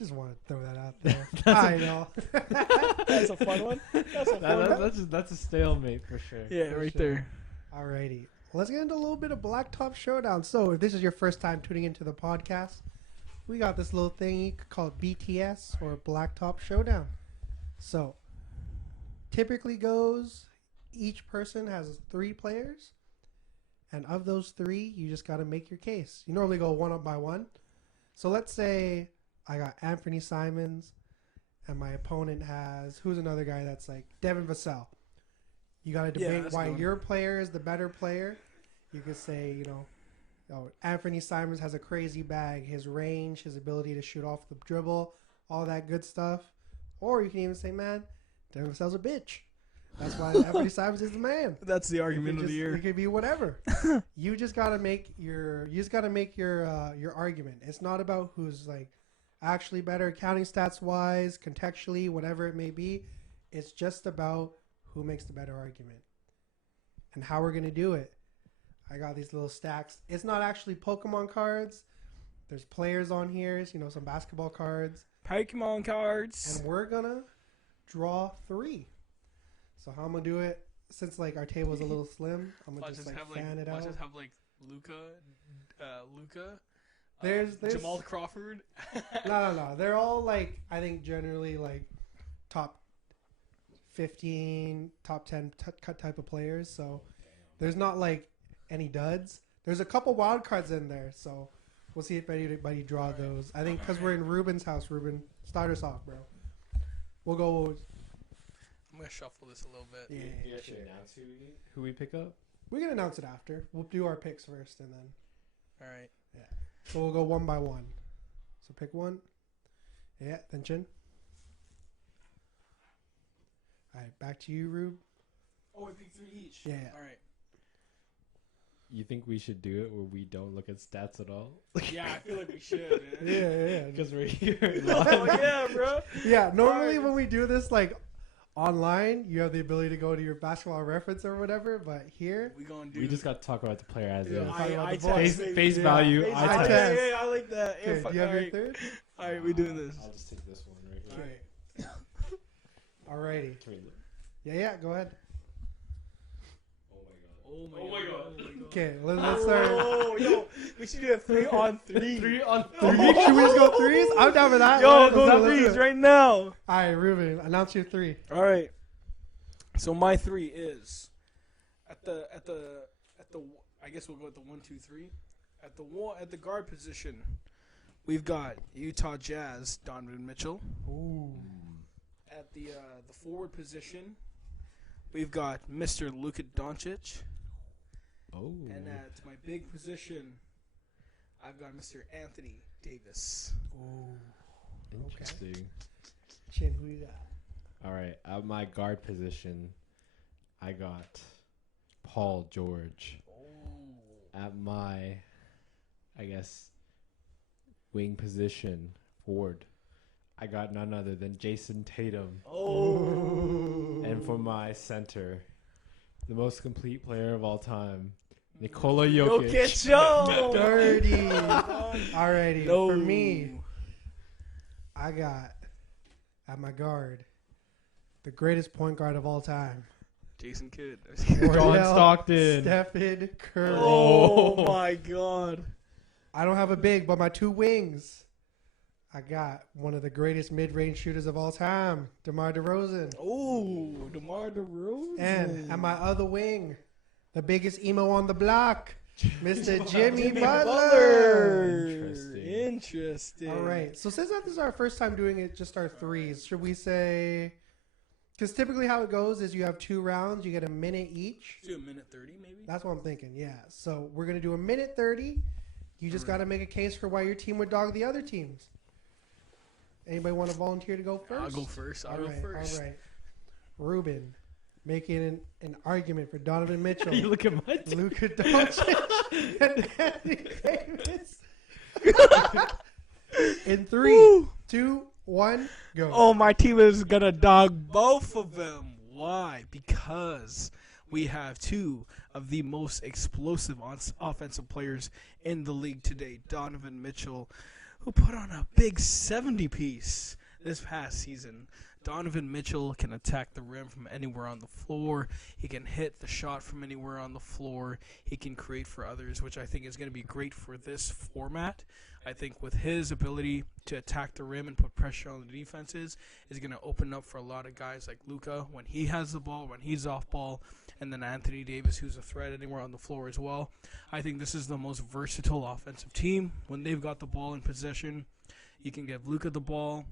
Just want to throw that out there. I know. That's a fun one. That's a stalemate for sure. Yeah, For right sure. there. Alrighty. Let's get into a little bit of Blacktop Showdown. So, if this is your first time tuning into the podcast, we got this little thing called BTS or Blacktop Showdown. So, typically goes, each person has 3 players, and of those 3, you just got to make your case. You normally go one up by one. So, let's say I got Anthony Simons, and my opponent has, who's another guy that's like Devin Vassell. You got to debate why your player is the better player. You could say, Anthony Simons has a crazy bag, his range, his ability to shoot off the dribble, all that good stuff. Or you can even say, man, Devin Vassell's a bitch. That's why Anthony Simons is the man. That's the argument of the year. It could be whatever. You just got to make your argument. It's not about who's like actually better counting stats wise, contextually, whatever it may be. It's just about who makes the better argument and how we're going to do it. I got these little stacks. It's not actually Pokemon cards. There's players on here, some basketball cards. Pokemon cards. And we're going to draw 3. So how I'm going to do it, since like our table is a little slim, I'm going to just fan it out. Let's just have like Luca. There's Jamal Crawford. No. They're all like, I think generally like top 15, top 10 type of players. So there's not like any duds. There's a couple wild cards in there. So we'll see if anybody draw those. I think because we're in Ruben's house. Ruben, start us off, bro. We'll go. I'm going to shuffle this a little bit. Yeah. Do you actually announce who we pick up? We can announce it after. We'll do our picks first and then. All right. Yeah. So we'll go one by one. So pick one. Yeah, then Chin. All right, back to you, Rube. Oh, we picked 3 each. Yeah. All right. You think we should do it where we don't look at stats at all? Yeah, I feel like we should, man. Yeah. Because we're here. Oh, yeah, bro. Yeah, normally when we do this, like, online, you have the ability to go to your basketball reference or whatever, but here... We just got to talk about the player as is. Face value. I test. Yeah, I like that. Okay, do you have your third? All right, we're doing this. I'll just take this one right here. Okay. Alrighty. Yeah, go ahead. Oh my god. Okay, let's start. Oh, yo, we should do a 3-on-3. 3-on-3. Should we just go 3s? I'm down for that. Yo, go 3s right now. All right, Ruben, announce your 3. All right. So my 3 is at the I guess we'll go with the 1, 2, 3. At the guard position, we've got Utah Jazz Donovan Mitchell. Ooh. At the forward position, we've got Mr. Luka Doncic. Oh. And at my big position, I've got Mr. Anthony Davis. Ooh. Interesting. Okay. Chin, who you got? All right. At my guard position, I got Paul George. Oh. At my, I guess, wing position, forward, I got none other than Jason Tatum. Oh. And for my center, the most complete player of all time, Nikola Jokic. Yo. Dirty. Alrighty. No. For me, I got at my guard the greatest point guard of all time. Jason Kidd. John Stockton. Stephen Curry. Oh my god. I don't have a big, but my 2 wings. I got one of the greatest mid-range shooters of all time, DeMar DeRozan. Oh, DeMar DeRozan. And at my other wing, the biggest emo on the block, Mr. Jimmy Butler. Interesting. All right. So since this is our first time doing it, just our 3s, should we say... Because typically how it goes is you have 2 rounds. You get a minute each. Do a minute 30 maybe? That's what I'm thinking, yeah. So we're going to do a minute 30. You just got to make a case for why your team would dog the other teams. Anybody want to volunteer to go first? I'll go first. All right. Ruben, making an argument for Donovan Mitchell. You look at my team. Luka Doncic and Anthony Davis. In 3, 2, 1, go. Oh, my team is going to dog both of them. Why? Because we have 2 of the most explosive offensive players in the league today. Donovan Mitchell who put on a big 70-piece this past season. Donovan Mitchell can attack the rim from anywhere on the floor. He can hit the shot from anywhere on the floor. He can create for others, which I think is going to be great for this format. I think with his ability to attack the rim and put pressure on the defenses is going to open up for a lot of guys like Luka when he has the ball, when he's off ball, and then Anthony Davis, who's a threat anywhere on the floor as well. I think this is the most versatile offensive team. When they've got the ball in possession, you can give Luka the ball.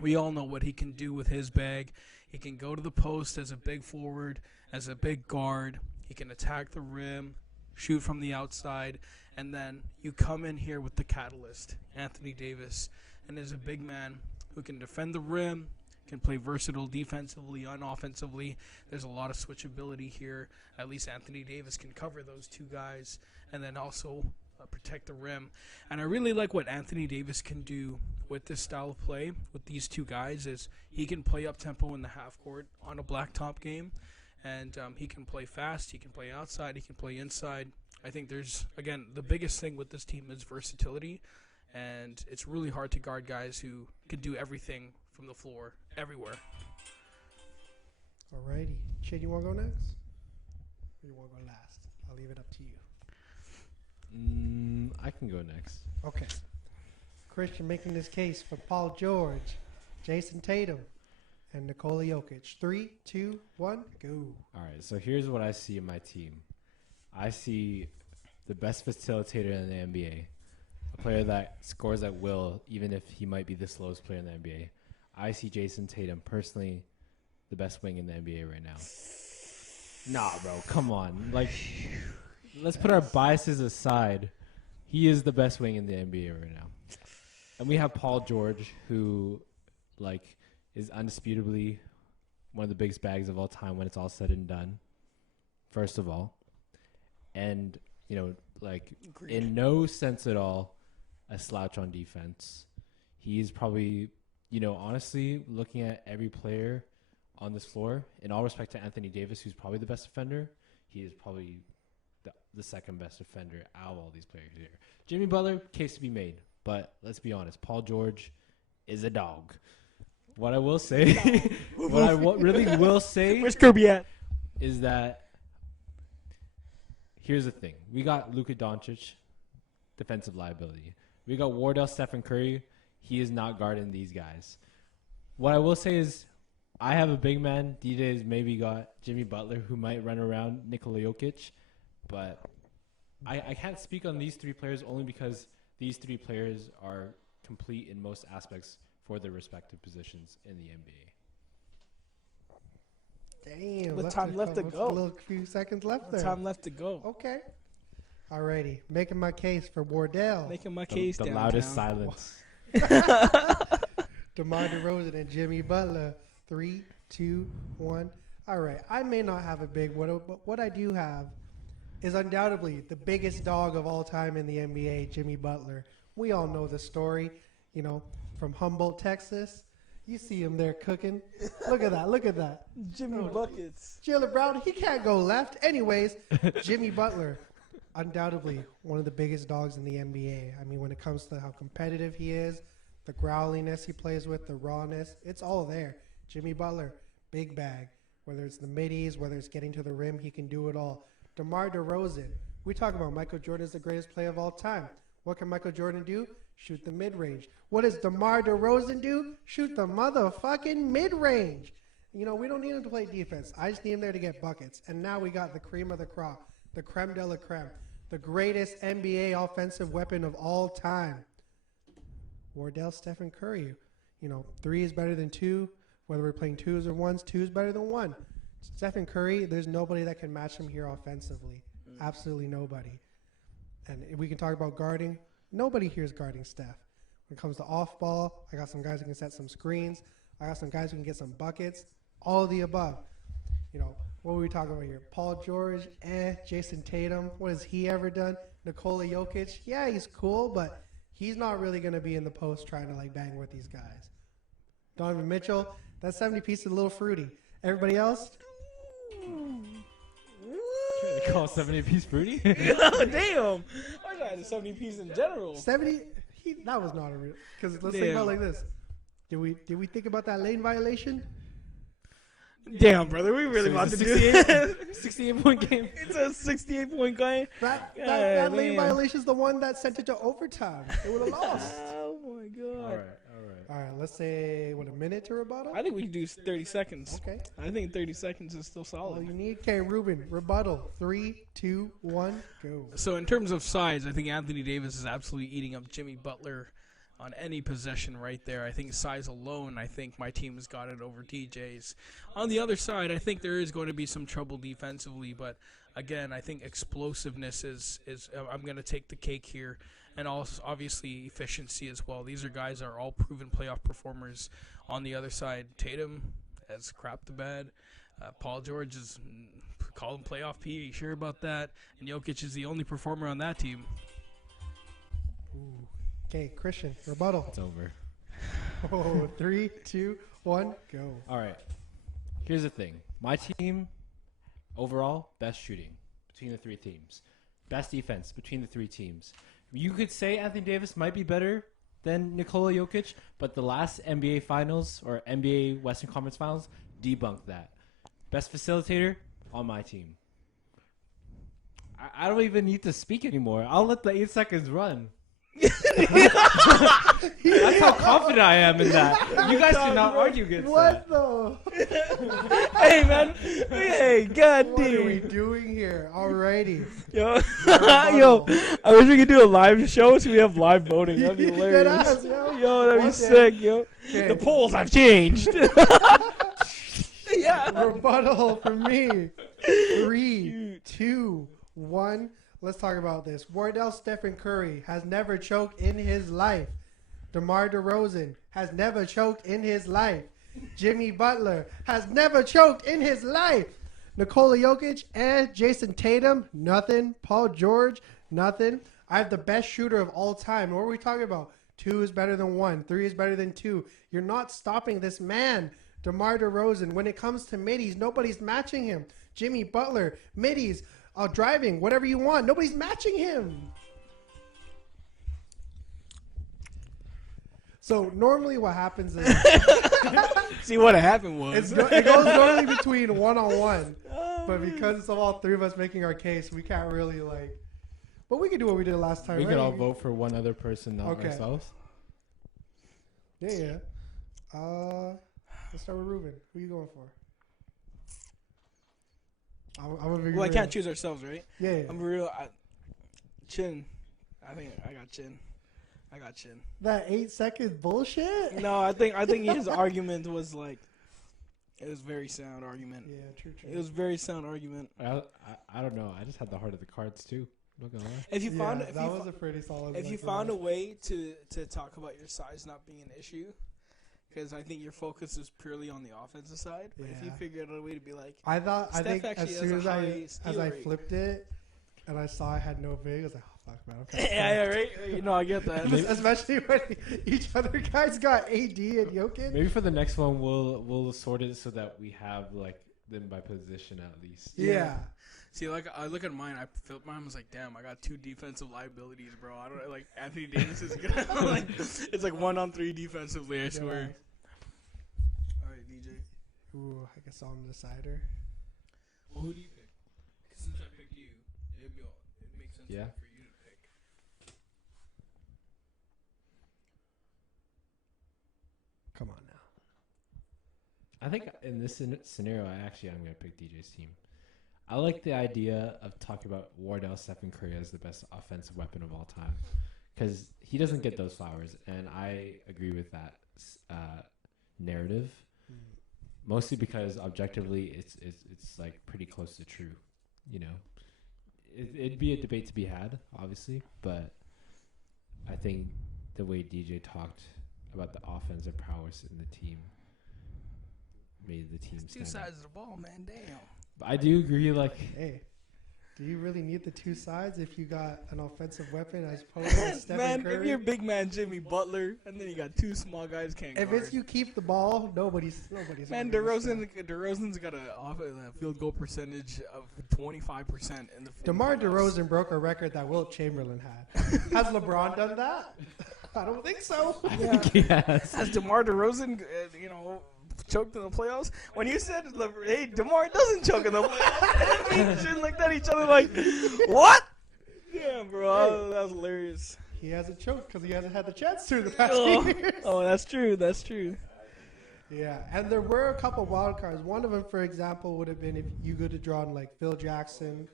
We all know what he can do with his bag. He can go to the post as a big forward, as a big guard. He can attack the rim, shoot from the outside, and then you come in here with the catalyst, Anthony Davis, and is a big man who can defend the rim, can play versatile defensively, unoffensively. There's a lot of switchability here. At least Anthony Davis can cover those two guys, and then also protect the rim. And I really like what Anthony Davis can do with this style of play with these two guys is he can play up tempo in the half court on a blacktop game, and he can play fast, he can play outside, he can play inside. I think there's, again, the biggest thing with this team is versatility, and it's really hard to guard guys who can do everything from the floor everywhere. Alrighty. Shane, you want to go next? Or you want to go last? I'll leave it up to you. I can go next. Okay. Christian making this case for Paul George, Jason Tatum, and Nikola Jokic. 3, 2, 1, go. All right, so here's what I see in my team. I see the best facilitator in the NBA, a player that scores at will, even if he might be the slowest player in the NBA. I see Jason Tatum, personally, the best wing in the NBA right now. Nah, bro, come on. Like, let's put our biases aside. He is the best wing in the NBA right now. And we have Paul George, who, like, is undisputably one of the biggest bags of all time when it's all said and done, first of all. And, you know, like, Agreed. in no sense at all a slouch on defense. He is probably, you know, honestly, looking at every player on this floor, in all respect to Anthony Davis, who's probably the best defender, he is probably the second best defender out of all these players here. Jimmy Butler, case to be made. But let's be honest, Paul George is a dog. What I will say, really will say, Where's Kirby at? is that here's the thing. We got Luka Doncic, defensive liability. We got Wardell, Stephen Curry. He is not guarding these guys. What I will say is I have a big man. DJ's maybe got Jimmy Butler, who might run around Nikola Jokic. But I can't speak on these three players only because these three players are complete in most aspects for their respective positions in the NBA. Damn. The time left to go. A little few seconds left there. Time left to go. Okay. Alrighty. Making my case for Wardell. Making my case The downtown. loudest silence. DeMar DeRozan and Jimmy Butler. 3, 2, 1. All right. I may not have a big one, but what I do have is undoubtedly the biggest dog of all time in the NBA, Jimmy Butler. We all know the story, you know, from Humboldt, Texas. You see him there cooking. Look at that. Look at that. Jimmy Buckets. Jalen Brown, he can't go left. Anyways, Jimmy Butler, undoubtedly one of the biggest dogs in the NBA. I mean, when it comes to how competitive he is, the growliness he plays with, the rawness, it's all there. Jimmy Butler, big bag. Whether it's the middies, whether it's getting to the rim, he can do it all. DeMar DeRozan. We talk about Michael Jordan is the greatest player of all time. What can Michael Jordan do? Shoot the mid-range. What does DeMar DeRozan do? Shoot the motherfucking mid-range. You know, we don't need him to play defense. I just need him there to get buckets. And now we got the cream of the crop, the creme de la creme, the greatest NBA offensive weapon of all time. Wardell, Stephen Curry. You know, 3 is better than 2. Whether we're playing 2s or 1s, 2 is better than 1. Stephen Curry, there's nobody that can match him here offensively. Absolutely nobody. And if we can talk about guarding, nobody here is guarding Steph. When it comes to off ball, I got some guys who can set some screens. I got some guys who can get some buckets. All of the above. You know, what were we talking about here? Paul George, Jason Tatum, what has he ever done? Nikola Jokic, yeah, he's cool, but he's not really going to be in the post trying to, like, bang with these guys. Donovan Mitchell, that 70-piece is a little fruity. Everybody else? Trying to call 70-piece fruity? Oh, damn. I got a 70-piece in general. 70, That was not a real. Because let's think about it like this. Did we think about that lane violation? Damn, brother, we really So about to it's do a this. 68-point game. It's a 68-point game. That lane man. violation is the one that sent it to overtime. They would have lost. Oh my god. All right. All right, let's say, what, a minute to rebuttal? I think we can do 30 seconds. Okay. I think 30 seconds is still All solid. you need, okay, Ruben, rebuttal. 3, 2, 1, go. So in terms of size, I think Anthony Davis is absolutely eating up Jimmy Butler on any possession right there. I think size alone, I think my team has got it over DJ's. On the other side, I think there is going to be some trouble defensively, but again, I think explosiveness is I'm going to take the cake here, and also obviously efficiency as well. These are guys that are all proven playoff performers. On the other side, Tatum has crapped the bed. Paul George is calling playoff P. Are you sure about that? And Jokic is the only performer on that team. Ooh. Okay, Christian, rebuttal. It's over. Oh, 3, 2, 1, go. All right. Here's the thing. My team, overall, best shooting between the three teams. Best defense between the three teams. You could say Anthony Davis might be better than Nikola Jokic, but the last NBA Finals or NBA Western Conference Finals debunked that. Best facilitator on my team. I don't even need to speak anymore. I'll let the 8 seconds run. That's how confident I am in that. You guys cannot argue against What that. the? Hey, man. Hey, god What are we damn. doing here? Alrighty. Yo, yo, I wish we could do a live show so we have live voting. That'd be hilarious. Deadass, yo. Yo, that'd be One sick, yo. Okay. The polls have changed. Yeah. Rebuttal for me. 3, 2, 1. Let's talk about this. Wardell Stephen Curry has never choked in his life. DeMar DeRozan has never choked in his life. Jimmy Butler has never choked in his life. Nikola Jokic and Jason Tatum, nothing. Paul George, nothing. I have the best shooter of all time. What are we talking about? 2 is better than 1. 3 is better than 2. You're not stopping this man. DeMar DeRozan, when it comes to middies, nobody's matching him. Jimmy Butler, middies, driving, whatever you want. Nobody's matching him. So normally what happens is See what happened was. it goes normally between one-on-one. But because of all three of us making our case, we can't really like. But we can do what we did last time, We right? could all vote for one other person, not Okay. ourselves. Yeah. Let's start with Ruben. Who are you going for? I'm a big Well, I can't choose ourselves, right? Yeah. I'm real. Chin. I think I got Chin. That 8 second bullshit? No, I think his argument was like, it was very sound argument. Yeah, true. It was very sound argument. I don't know. I just had the heart of the cards too. I'm not gonna lie. If you Yeah, found that was a pretty solid. if you found a way to talk about your size not being an issue, because I think your focus is purely on the offensive side. But if you Yeah. figured out a way to be like, I Steph think actually as has soon a as high steal I rate. flipped it and I saw I had no vig, I was like, oh fuck man, I'm kinda yeah, right. You know, I get that. Especially when each other guys got AD and Jokic. Maybe for the next one, we'll sort it so that we have like them by position at least. Yeah. See, like I look at mine, I felt mine was like, damn, I got 2 defensive liabilities, bro. I don't like Anthony Davis is gonna like it's like 1-on-3 defensively. I swear. All right, DJ. Ooh, I guess I'm the decider. Well, who do you pick? 'Cause since I picked you, it makes sense Yeah. for you to pick. Come on now. I think in this scenario, I actually am going to pick DJ's team. I like the idea of talking about Wardell Stephen Curry as the best offensive weapon of all time because he doesn't get those flowers, and I agree with that narrative. Mostly because objectively, it's like pretty close to true. You know, it'd be a debate to be had, obviously, but I think the way DJ talked about the offensive prowess in the team made the team It's 2 stand out. sides of the ball, man. Damn. But I do agree, like, Hey, do you really need the 2 sides if you got an offensive weapon as opposed to Stephen Man, Curry? if you're big man Jimmy Butler, and then you got 2 small guys can't If guard. it's you keep the ball, nobody's. Man, gonna stop. DeRozan's got a field goal percentage of 25% in the. DeMar playoffs. DeRozan broke a record that Wilt Chamberlain had. Has LeBron done that? I don't think so. Yes. Has DeMar DeRozan, choked in the playoffs? When you said, hey, DeMar doesn't choke in the playoffs, we shouldn't look at each other like, what? Yeah, bro, that was hilarious. He hasn't choked because he hasn't had the chance to the past Oh, years. that's true. That's true. Yeah, and there were a couple wild cards. One of them, for example, would have been if you could have drawn like Phil Jackson.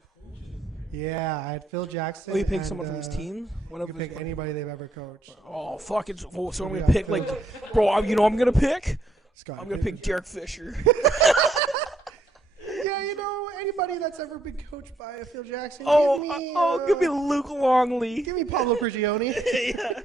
Yeah, I had Phil Jackson. Oh, you picked and, someone from his team? You can pick anybody they've ever coached. Oh, fuck it. So I'm going Yeah, to pick, Phil. bro, you know I'm going to pick? Scott I'm going to pick Derek Fisher. Yeah, anybody that's ever been coached by a Phil Jackson. Give me Luke Longley. Give me Pablo Prigioni. Yeah.